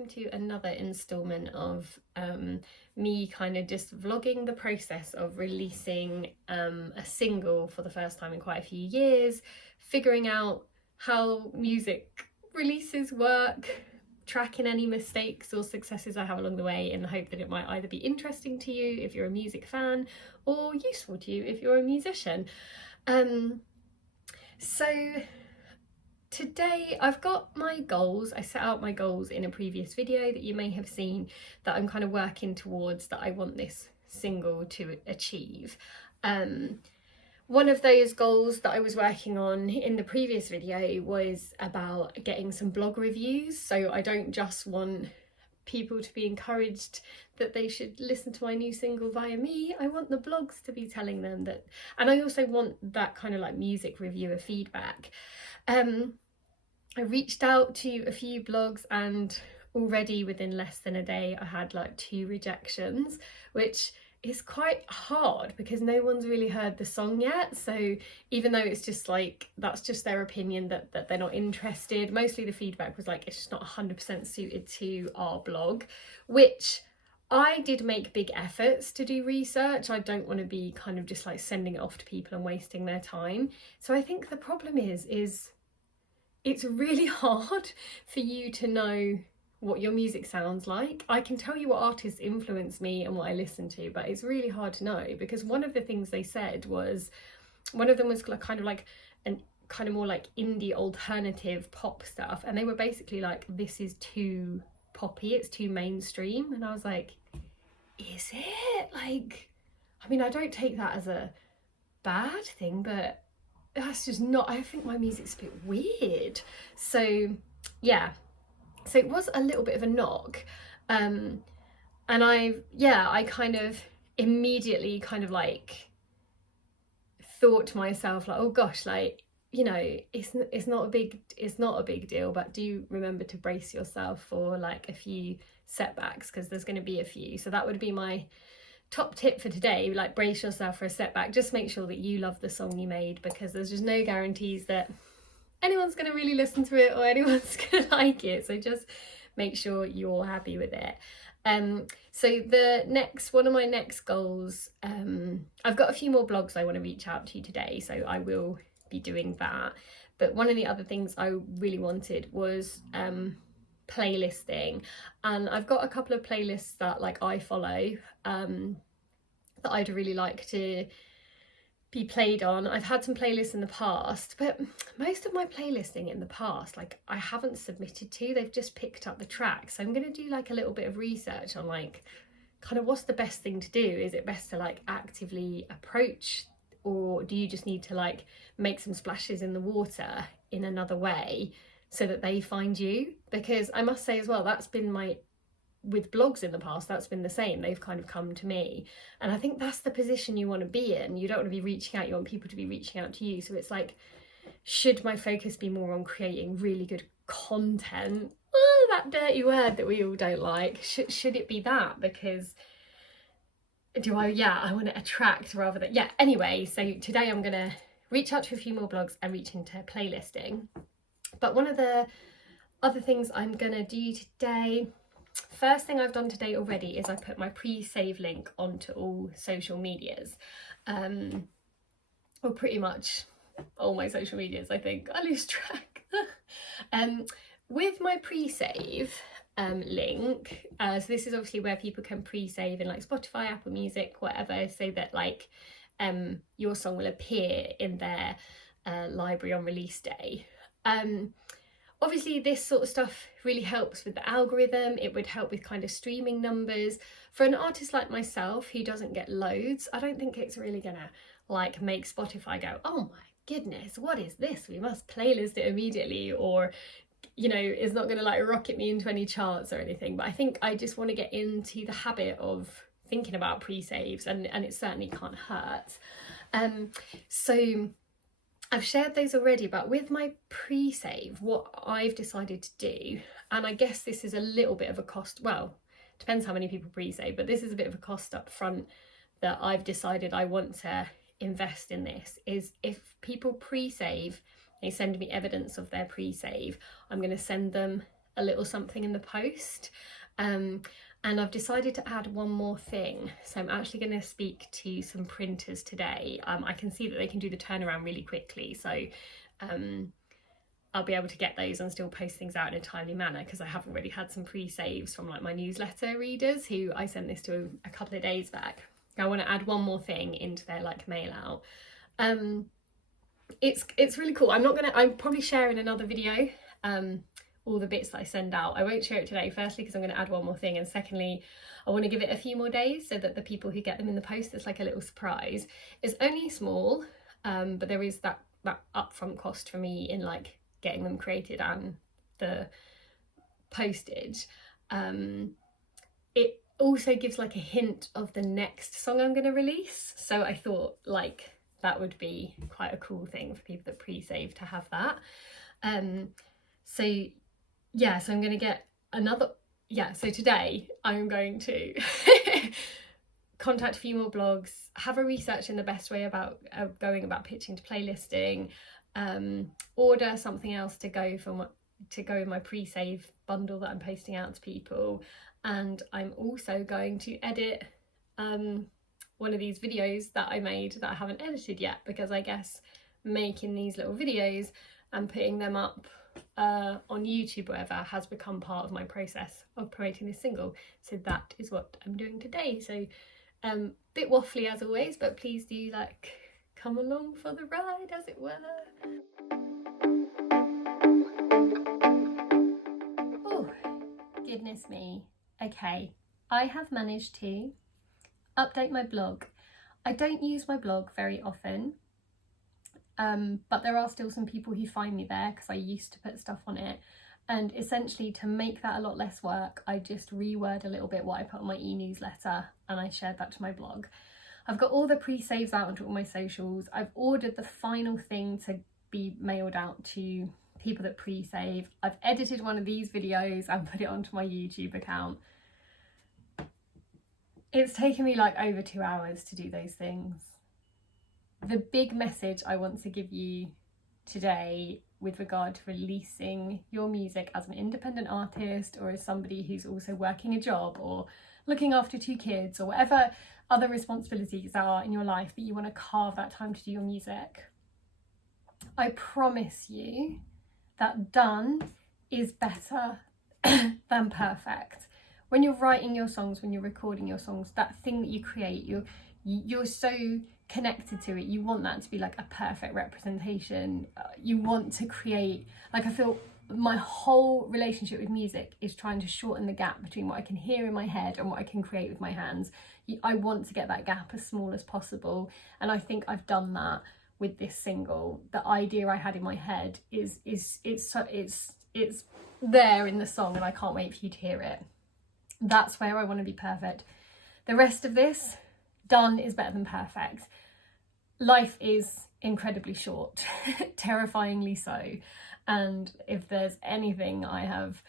welcome to another installment of me kind of just vlogging the process of releasing a single for the first time in quite a few years, figuring out how music releases work, tracking any mistakes or successes I have along the way in the hope that it might either be interesting to you if you're a music fan or useful to you if you're a musician. So today I've got my goals. I set out my goals in a previous video that you may have seen that I'm kind of working towards, that I want this single to achieve. One of those goals that I was working on in the previous video was about getting some blog reviews. So I don't just want people to be encouraged that they should listen to my new single via me. I want the blogs to be telling them that, and I also want that kind of like music reviewer feedback. I reached out to a few blogs and already within less than a day I had like 2 rejections, which is quite hard because no one's really heard the song yet. So even though it's just like, that's just their opinion that they're not interested, mostly the feedback was like, it's just not 100% suited to our blog, which I did make big efforts to do research. I don't want to be kind of just like sending it off to people and wasting their time. So I think the problem is it's really hard for you to know what your music sounds like. I can tell you what artists influence me and what I listen to, but it's really hard to know, because one of the things they said was, one of them was kind of like an kind of more like indie alternative pop stuff, and they were basically like, this is too poppy, it's too mainstream. And I was like, is it? Like, I mean, I don't take that as a bad thing, but that's just not, I think my music's a bit weird. So yeah, so it was a little bit of a knock, and I kind of immediately kind of like thought to myself like, oh gosh, like, you know, it's not a big deal, but do remember to brace yourself for like a few setbacks, because there's going to be a few. So that would be my top tip for today, like brace yourself for a setback. Just make sure that you love the song you made, because there's just no guarantees that anyone's going to really listen to it or anyone's going to like it. So just make sure you're happy with it. So one of my next goals, I've got a few more blogs I want to reach out to today, so I will be doing that. But one of the other things I really wanted was playlisting, and I've got a couple of playlists that like I follow that I'd really like to be played on. I've had some playlists in the past, but most of my playlisting in the past, like, I haven't submitted to, they've just picked up the tracks. So I'm going to do like a little bit of research on like kind of what's the best thing to do. Is it best to like actively approach, or do you just need to like make some splashes in the water in another way so that they find you? Because I must say as well, that's been with blogs in the past, that's been the same. They've kind of come to me, and I think that's the position you want to be in. You don't want to be reaching out, you want people to be reaching out to you. So it's like, should my focus be more on creating really good content? Oh, that dirty word that we all don't like. Should it be that? Because I want to attract rather than, anyway. So today I'm gonna reach out to a few more blogs and reach into playlisting. But one of the other things I'm gonna do today, first thing I've done today already, is I put my pre-save link onto all social medias, or pretty much all my social medias, I think. I lose track. With my pre-save link, so this is obviously where people can pre-save in like Spotify, Apple Music, whatever, so that like your song will appear in their library on release day. Obviously this sort of stuff really helps with the algorithm. It would help with kind of streaming numbers. For an artist like myself who doesn't get loads, I don't think it's really gonna like make Spotify go, oh my goodness, what is this? We must playlist it immediately, or, you know, it's not gonna like rocket me into any charts or anything. But I think I just want to get into the habit of thinking about pre-saves, and it certainly can't hurt. So I've shared those already, but with my pre-save, what I've decided to do, and I guess this is a little bit of a cost, well, depends how many people pre-save, but this is a bit of a cost up front that I've decided I want to invest in this, is if people pre-save, they send me evidence of their pre-save, I'm going to send them a little something in the post. And I've decided to add one more thing. So I'm actually going to speak to some printers today. I can see that they can do the turnaround really quickly. So I'll be able to get those and still post things out in a timely manner, because I have already had some pre-saves from like my newsletter readers who I sent this to a couple of days back. I want to add one more thing into their like mail out. It's really cool. I'm probably sharing another video, all the bits that I send out. I won't share it today, firstly because I'm going to add one more thing, and secondly I want to give it a few more days so that the people who get them in the post, it's like a little surprise. It's only small, but there is that upfront cost for me in like getting them created and the postage. It also gives like a hint of the next song I'm going to release, so I thought like that would be quite a cool thing for people that pre-save to have that. So I'm going to get another, so today I'm going to contact a few more blogs, have a research in the best way about going about pitching to playlisting, order something else to go in my pre-save bundle that I'm posting out to people, and I'm also going to edit one of these videos that I made that I haven't edited yet, because I guess making these little videos and putting them up on YouTube or whatever has become part of my process of promoting this single. So that is what I'm doing today. So bit waffly as always, but please do like come along for the ride, as it were. Oh, goodness me. Okay, I have managed to update my blog. I don't use my blog very often, but there are still some people who find me there because I used to put stuff on it, and essentially to make that a lot less work, I just reword a little bit what I put on my e-newsletter and I shared that to my blog. I've got all the pre-saves out onto all my socials. I've ordered the final thing to be mailed out to people that pre-save. I've edited one of these videos and put it onto my YouTube account. It's taken me like over 2 hours to do those things. The big message I want to give you today with regard to releasing your music as an independent artist, or as somebody who's also working a job or looking after 2 kids, or whatever other responsibilities are in your life that you want to carve that time to do your music, I promise you that done is better than perfect. When you're writing your songs, when you're recording your songs, that thing that you create, you're so connected to it. You want that to be like a perfect representation. You want to create, like, I feel my whole relationship with music is trying to shorten the gap between what I can hear in my head and what I can create with my hands. I want to get that gap as small as possible, and I think I've done that with this single. The idea I had in my head is there in the song, and I can't wait for you to hear it. That's where I want to be perfect. The rest of this, done is better than perfect. Life is incredibly short, terrifyingly so. And if there's anything I have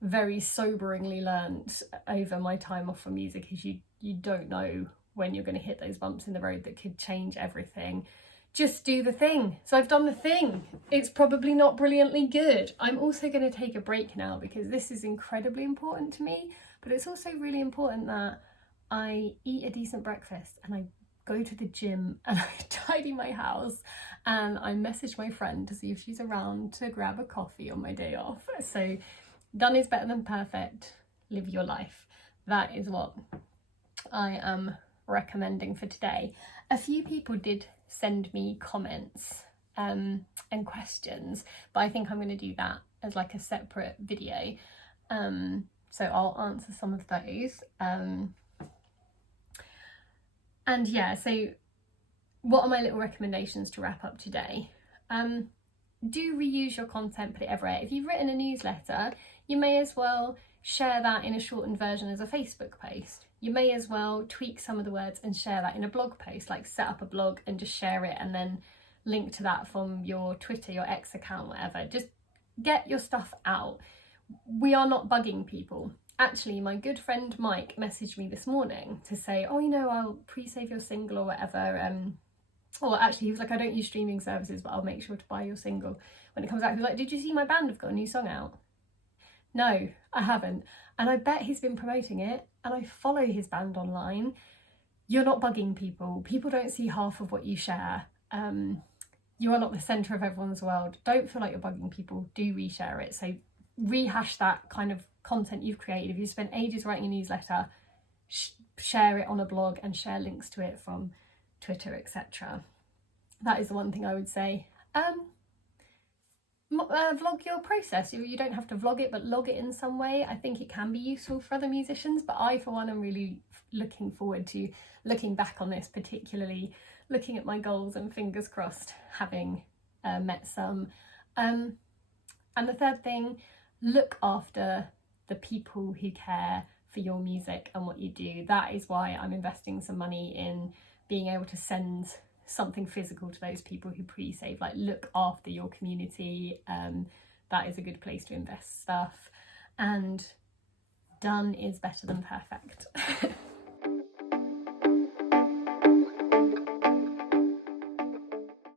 very soberingly learnt over my time off from music, is you don't know when you're going to hit those bumps in the road that could change everything. Just do the thing. So I've done the thing. It's probably not brilliantly good. I'm also going to take a break now because this is incredibly important to me, but it's also really important that I eat a decent breakfast and I go to the gym and I tidy my house and I message my friend to see if she's around to grab a coffee on my day off. So done is better than perfect. Live your life. That is what I am recommending for today. A few people did send me comments and questions, but I think I'm going to do that as like a separate video. So I'll answer some of those. And yeah, so what are my little recommendations to wrap up today? Do reuse your content, put it everywhere. If you've written a newsletter, you may as well share that in a shortened version as a Facebook post. You may as well tweak some of the words and share that in a blog post, like set up a blog and just share it and then link to that from your Twitter, your X account, whatever. Just get your stuff out. We are not bugging people. Actually, my good friend Mike messaged me this morning to say, oh, you know, I'll pre-save your single or whatever. Or actually, he was like, I don't use streaming services, but I'll make sure to buy your single when it comes out. He was like, did you see my band have got a new song out? No, I haven't. And I bet he's been promoting it, and I follow his band online. You're not bugging people. People don't see half of what you share. You are not the centre of everyone's world. Don't feel like you're bugging people. Do reshare it. So rehash that kind of content you've created. If you spent ages writing a newsletter, share it on a blog and share links to it from Twitter, etc. That is the one thing I would say. Vlog your process. You don't have to vlog it, but log it in some way. I think it can be useful for other musicians, but I, for one, am really looking forward to looking back on this, particularly looking at my goals and fingers crossed having met some. And the third thing, look after the people who care for your music and what you do. That is why I'm investing some money in being able to send something physical to those people who pre-save. Like, look after your community. That is a good place to invest stuff, and done is better than perfect.